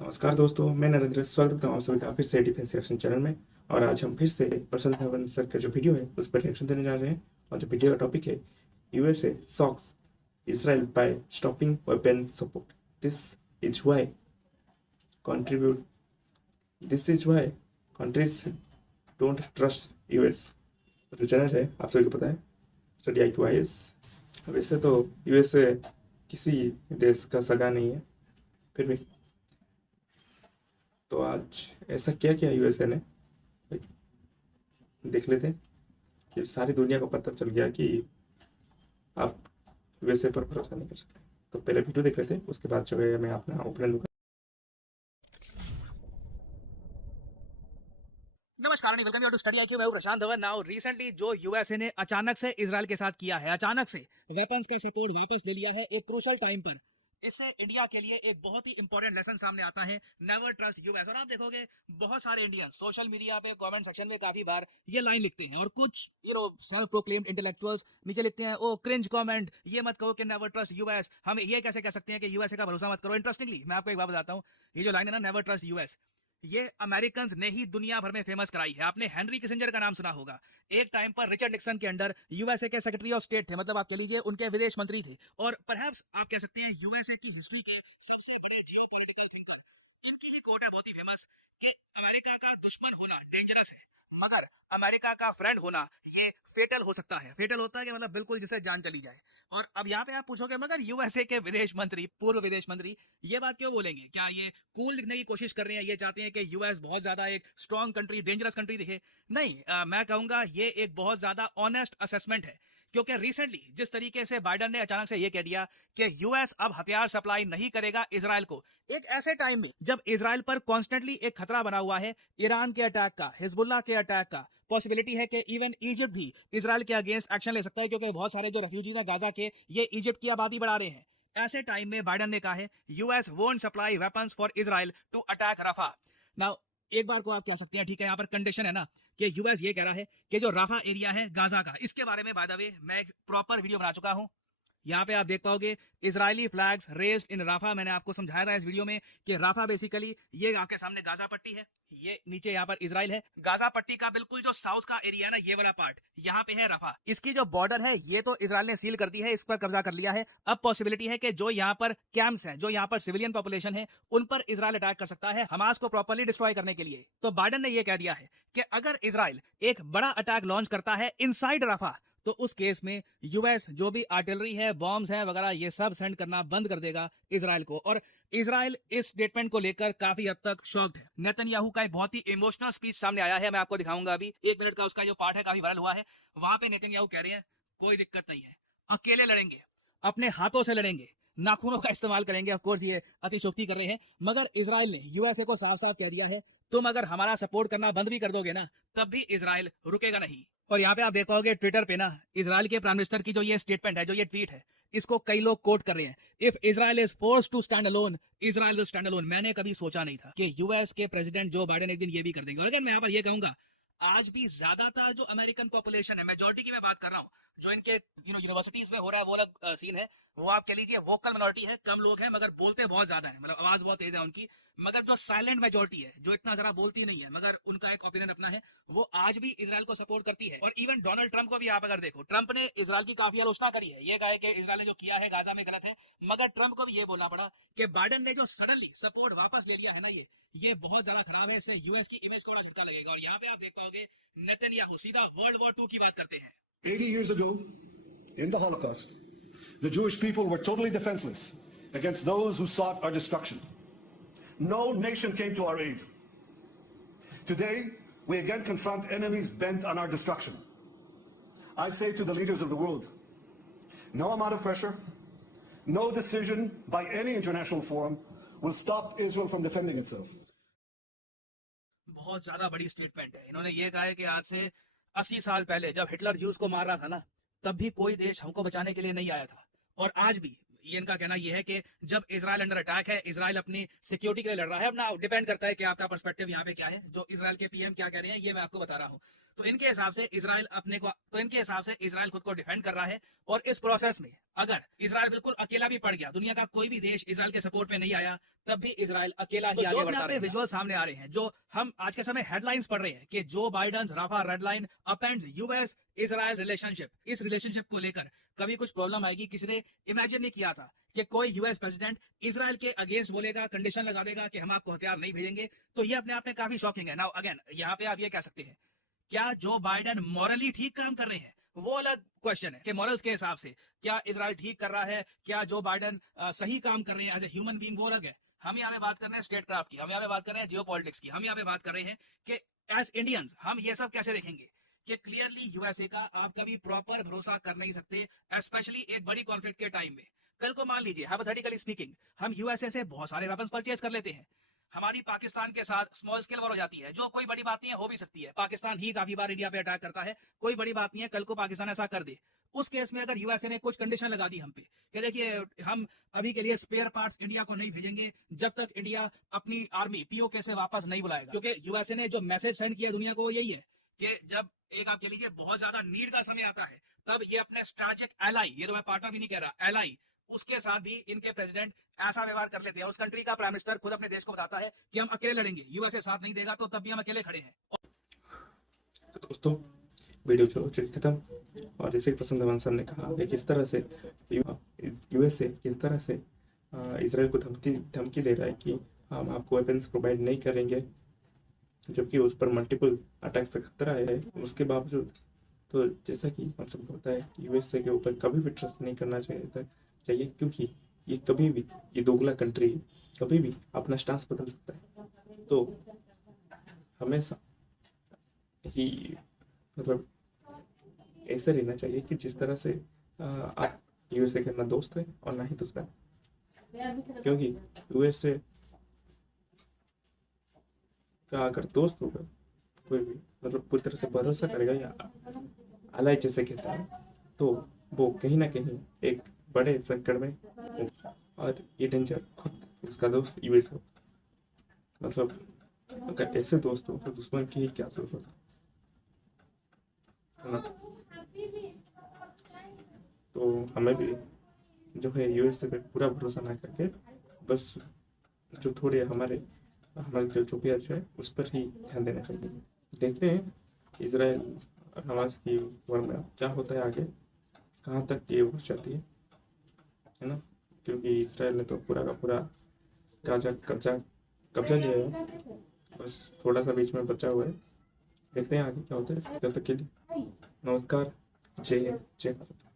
नमस्कार दोस्तों, मैं नरेंद्र स्वागत करता हूँ आप सभी का फिर से डिफेंस रिएक्शन चैनल में। और आज हम फिर से प्रशांत धवन सर का जो वीडियो है उस पर रिएक्शन देने जा रहे हैं। और जो वीडियो का टॉपिक है USA shocks Israel by stopping weapon support. This is why contribute this is why countries don't trust US. जो चैनल है आप सभी को पता है, स्टडी IQIS। वैसे तो यूएसए किसी देश का सगा नहीं है, फिर भी तो आज ऐसा क्या किया यूएसए ने, देख लेते हैं। कि सारी दुनिया को पता चल गया कि आप यूएसए पर भरोसा नहीं कर सकते। तो पहले वीडियो देख लेते हैं, उसके बाद जो है मैं अपना ओपिनियन दूंगा। नमस्कार and welcome you to Study IQ. मैं हूं प्रशांत धवन। नाउ रिसेंटली जो यूएसए ने अचानक से इजराइल के साथ किया है, अचानक से वेपन्स का सपोर्ट वापस ले लिया है एक क्रूशल टाइम पर। इससे इंडिया के लिए एक बहुत ही इंपॉर्टेंट लेसन सामने आता है, नेवर ट्रस्ट यूएस। और आप देखोगे बहुत सारे इंडियन सोशल मीडिया पे कमेंट सेक्शन में काफी बार ये लाइन लिखते हैं, और कुछ सेल्फ प्रोक्लेम्ड इंटेलेक्चुअल्स नीचे लिखते हैं, ओ क्रिंज कमेंट, ये मत कहो कि नेवर ट्रस्ट यूएस। हम ये कैसे कह सकते हैं कि यूएसए का भरोसा मत करो। इंटरेस्टिंगली मैं आपको एक बात बताता हूँ, ये जो लाइन है ना, नेवर ट्रस्ट यूएस, ये अमेरिकन ने ही दुनिया भर में फेमस कराई है। आपने हेनरी किसिंजर का नाम सुना होगा। एक टाइम पर रिचर्ड निक्सन के अंडर यूएसए के सेक्रेटरी ऑफ स्टेट थे, मतलब आप कह लीजिए उनके विदेश मंत्री थे, और परहैप्स आप कह सकते हैं यूएसए की हिस्ट्री के सबसे बड़े जियोपॉलिटिकल थिंकर। इनकी ही कोट है बहुत ही फेमस कि अमेरिका का दुश्मन होना डेंजरस है, मगर अमेरिका का फ्रेंड होना ये फेटल हो सकता है। फेटल होता है कि मतलब बिल्कुल जिसे जान चली जाए। और अब यहाँ पे आप पूछोगे, मगर यूएसए के विदेश मंत्री, पूर्व विदेश मंत्री, ये बात क्यों बोलेंगे? क्या ये कूल दिखने की कोशिश कर रहे हैं? ये चाहते हैं कि यूएस बहुत ज्यादा एक स्ट्रॉन्ग कंट्री, डेंजरस कंट्री दिखे? नहीं, मैं कहूंगा ये एक बहुत ज्यादा ऑनेस्ट असेसमेंट है। क्योंकि रिसेंटली जिस तरीके से बाइडन ने अचानक से ये कह दिया कि यूएस अब हथियार सप्लाई नहीं करेगा इजराइल को, एक ऐसे टाइम में जब इजराइल पर कॉन्स्टेंटली एक खतरा बना हुआ है ईरान के अटैक का, हिजबुल्लाह के अटैक का, पॉसिबिलिटी है कि इवन इजिप्ट भी इजराइल के अगेंस्ट एक्शन ले सकता है, क्योंकि बहुत सारे जो रेफ्यूजीज हैं गाजा के, ये इजिप्ट की आबादी बढ़ा रहे हैं। ऐसे टाइम में बाइडन ने कहा है US won't supply weapons for Israel to attack Rafah. Now एक बार को आप कह सकते हैं ठीक है, यहाँ पर कंडीशन है ना कि यूएस ये कह रहा है कि जो राफा एरिया है गाजा का, इसके बारे में बाय द वे मैं एक प्रॉपर वीडियो बना चुका हूं। यहाँ पे आप देख पाओगे Israeli flags raised in Rafah. मैंने आपको समझाया था इस वीडियो में कि राफा बेसिकली ये आपके सामने गाजा पट्टी है, ये नीचे यहाँ पर इजराइल है। गाजा पट्टी का बिल्कुल जो साउथ का एरिया है ना, ये वाला पार्ट यहाँ पे है राफा। इसकी जो बॉर्डर है ये तो इजराइल ने सील कर दी है, इस पर कब्जा कर लिया है। अब पॉसिबिलिटी है कि जो यहाँ पर कैंप्स हैं, जो यहाँ पर सिविलियन पॉपुलेशन है, उन पर इजराइल अटैक कर सकता है हमास को प्रॉपर्ली डिस्ट्रॉय करने के लिए। तो बाइडन ने यह कह दिया है कि अगर इजराइल एक बड़ा अटैक लॉन्च करता है इनसाइड राफा, तो उस केस में यूएस जो भी आर्टिलरी है, बॉम्ब्स हैं वगैरह, ये सब सेंड करना बंद कर देगा इजराइल को। और इजराइल इस स्टेटमेंट को लेकर काफी हद तक शॉक्ड है। नेतन्याहू का एक बहुत ही इमोशनल स्पीच सामने आया है, मैं आपको दिखाऊंगा अभी। 1 मिनट का उसका जो पार्ट है काफी वायरल हुआ है। वहां पे नेतन्याहू कह रहे हैं कोई दिक्कत नहीं है, अकेले लड़ेंगे, अपने हाथों से लड़ेंगे, नाखूनों का इस्तेमाल करेंगे। ऑफ कोर्स ये अतिशोक्ति कर रहे हैं, मगर इजराइल ने यूएसए को साफ साफ कह दिया है तुम अगर हमारा सपोर्ट करना बंद भी कर दोगे ना, तब भी इजराइल रुकेगा नहीं। और यहाँ पे आप देख पाओगे ट्विटर पे ना, इजराइल के प्राइम मिनिस्टर की जो ये स्टेटमेंट है, जो ये ट्वीट है, इसको कई लोग कोट कर रहे हैं। If Israel is forced to stand alone, Israel will stand alone. मैंने कभी सोचा नहीं था कि यूएस के प्रेसिडेंट जो बाइडेन एक दिन ये भी कर देंगे। और अगर मैं यहाँ पर ये कहूंगा, आज भी ज्यादातर जो अमेरिकन पॉपुलेशन है, मेजोरिटी की मैं बात कर रहा हूँ, जो इनके यूनिवर्सिटीज में हो रहा है वो अलग सीन है। वो आप कह लीजिए वोकल मिनोरिटी है, कम लोग हैं मगर बोलते बहुत ज्यादा है, मतलब आवाज बहुत तेज है उनकी। मगर जो साइलेंट मेजोरिटी है, जो इतना जरा बोलती नहीं है मगर उनका एक ओपिनियन अपना है, वो आज भी इजराइल को सपोर्ट करती है। और इवन डोनाल्ड ट्रंप को भी आप अगर देखो, ट्रंप ने इजराइल की काफी आलोचना करी है, ये कहा है कि इजराइल ने जो किया है गाजा में गलत है। मगर ट्रंप को भी ये बोलना पड़ा कि बाइडेन ने जो सडनली सपोर्ट वापस ले लिया है ना, ये बहुत ज्यादा खराब है, इससे यूएस की इमेज को बड़ा झटका लगेगा। और यहाँ पे आप देख पाओगे नेतन्याहू सीधा वर्ल्ड वॉर 2 की बात करते हैं। 80 years ago, in the Holocaust, the Jewish people were totally defenseless against those who sought our destruction. No nation came to our aid. Today, we again confront enemies bent on our destruction. I say to the leaders of the world, no amount of pressure, no decision by any international forum will stop Israel from defending itself. बहुत ज्यादा बड़ी statement है। इन्होंने ये कहा है कि आज से 80 साल पहले जब हिटलर ज्यूज को मार रहा था ना, तब भी कोई देश हमको बचाने के लिए नहीं आया था। और आज भी ये इनका कहना ये है कि जब इजराइल अंडर अटैक है, इजराइल अपनी सिक्योरिटी के लिए लड़ रहा है। अब ना डिपेंड करता है कि आपका पर्सपेक्टिव यहाँ पे क्या है। जो इजराइल के पीएम क्या कह रहे हैं ये मैं आपको बता रहा हूँ। तो इनके हिसाब से इसराइल खुद को डिफेंड कर रहा है। और इस प्रोसेस में अगर इसराइल बिल्कुल अकेला भी पड़ गया, दुनिया का कोई भी देश इसराइल के सपोर्ट में नहीं आया, तब भी इसराइल अकेला ही आगे बढ़ता रहेगा। विजुअल सामने आ रहे हैं, जो हम आज के समय हेडलाइंस पढ़ रहे हैं कि जो Biden Rafah red line upends US Israel relationship. इस रिलेशनशिप को लेकर कभी कुछ प्रॉब्लम आएगी, किसी ने इमेजिन नहीं किया था कि कोई यूएस प्रेसिडेंट इसराइल के अगेंस्ट बोलेगा, कंडीशन लगा देगा कि हम आपको हथियार नहीं भेजेंगे। तो ये अपने आप में काफी शॉकिंग है। नाउ अगेन यहाँ पे आप ये कह सकते हैं, क्या जो बाइडेन मॉरली ठीक काम कर रहे हैं, वो अलग क्वेश्चन है कि मॉरल्स के हिसाब से क्या इसराइल ठीक कर रहा है, क्या जो बाइडेन सही काम कर रहे हैं एज ए ह्यूमन बीइंग, वो अलग है। हम यहाँ पे बात कर रहे हैं स्टेट क्राफ्ट की, हम यहाँ पे बात कर रहे हैं जियोपॉलिटिक्स की, हम यहाँ पे बात कर रहे हैं कि एज इंडियंस हम ये सब कैसे देखेंगे कि क्लियरली यूएसए का आप कभी प्रॉपर भरोसा कर नहीं सकते, स्पेशली एक बड़ी कॉन्फ्लिक्ट के टाइम में। कल को मान लीजिए हाइपोथेटिकली स्पीकिंग, हम यूएसए से बहुत सारे वेपन्स परचेज कर लेते हैं, हमारी पाकिस्तान के साथ स्मॉल स्केल वॉर हो जाती है, जो कोई बड़ी बात नहीं है, हो भी सकती है। पाकिस्तान ही काफी बार इंडिया पे अटैक करता है, कोई बड़ी बात नहीं है, कल को पाकिस्तान ऐसा कर दे। उस केस में अगर यूएसए ने कुछ कंडीशन लगा दी हम पे कि देखिए हम अभी के लिए स्पेयर पार्ट्स इंडिया को नहीं भेजेंगे जब तक इंडिया अपनी आर्मी पीओके से वापस नहीं बुलाएगा, क्योंकि यूएसए ने जो मैसेज सेंड किया दुनिया को वो यही है कि जब एक आप कह लीजिए बहुत ज्यादा नीड का समय आता है, तब ये अपने स्ट्रेटेजिक एलाई, ये तो मैं पार्टनर भी नहीं कह रहा, एलाई, उसके साथ भी इनके प्रेसिडेंट ऐसा व्यवहार कर लेते हैं। उस कंट्री का प्राइम मिनिस्टर खुद अपने देश को बताता है कि हम अकेले लड़ेंगे, यूएसए साथ नहीं देगा तो तब भी हम अकेले खड़े हैं। तो दोस्तों वीडियो जो हो चुकी खत्म, और जैसे कि प्रसन्न धवन सर ने कहा कि किस तरह से यूएसए किस तरह से इसराइल को धमकी दे रहा है कि हम आपको वेपन्स प्रोवाइड नहीं करेंगे, जबकि उस पर मल्टीपल अटैक से खतरा है। उसके बावजूद तो जैसा कि हम सबको पता है कि यूएसए के ऊपर कभी भी ट्रस्ट नहीं करना चाहिए, क्योंकि ये कभी भी, ये दोगला कंट्री कभी भी अपना स्टांस बदल सकता है। तो हमेशा ही मतलब ऐसा रहना चाहिए कि जिस तरह से आप यूएसए के ना दोस्त है और ना ही दुश्मन, क्योंकि यूएसए का अगर दोस्त होगा कोई भी, मतलब पूरी तरह से भरोसा करेगा या अलाई जैसे कहता है, तो वो कहीं ना कहीं एक बड़े संकट में होगा। और ये डेंजर खुद उसका दोस्त यूएस हो, मतलब अगर ऐसे दोस्त हो तो दुश्मन की ही क्या जरूरत है ना। तो हमें भी जो है यूएस पे पूरा भरोसा ना करके बस जो थोड़े हमारे जो भी है उस पर ही ध्यान देना चाहिए। देखते हैं इजराइल और हमास की वॉर में क्या होता है आगे, कहाँ तक ये वॉर जाती है ना, क्योंकि इजराइल ने तो पूरा का पूरा कब्जा लिया है, बस थोड़ा सा बीच में बचा हुआ है। देखते हैं आगे क्या होता है। जब तक के लिए नमस्कार, जय हिंद, जय भारत।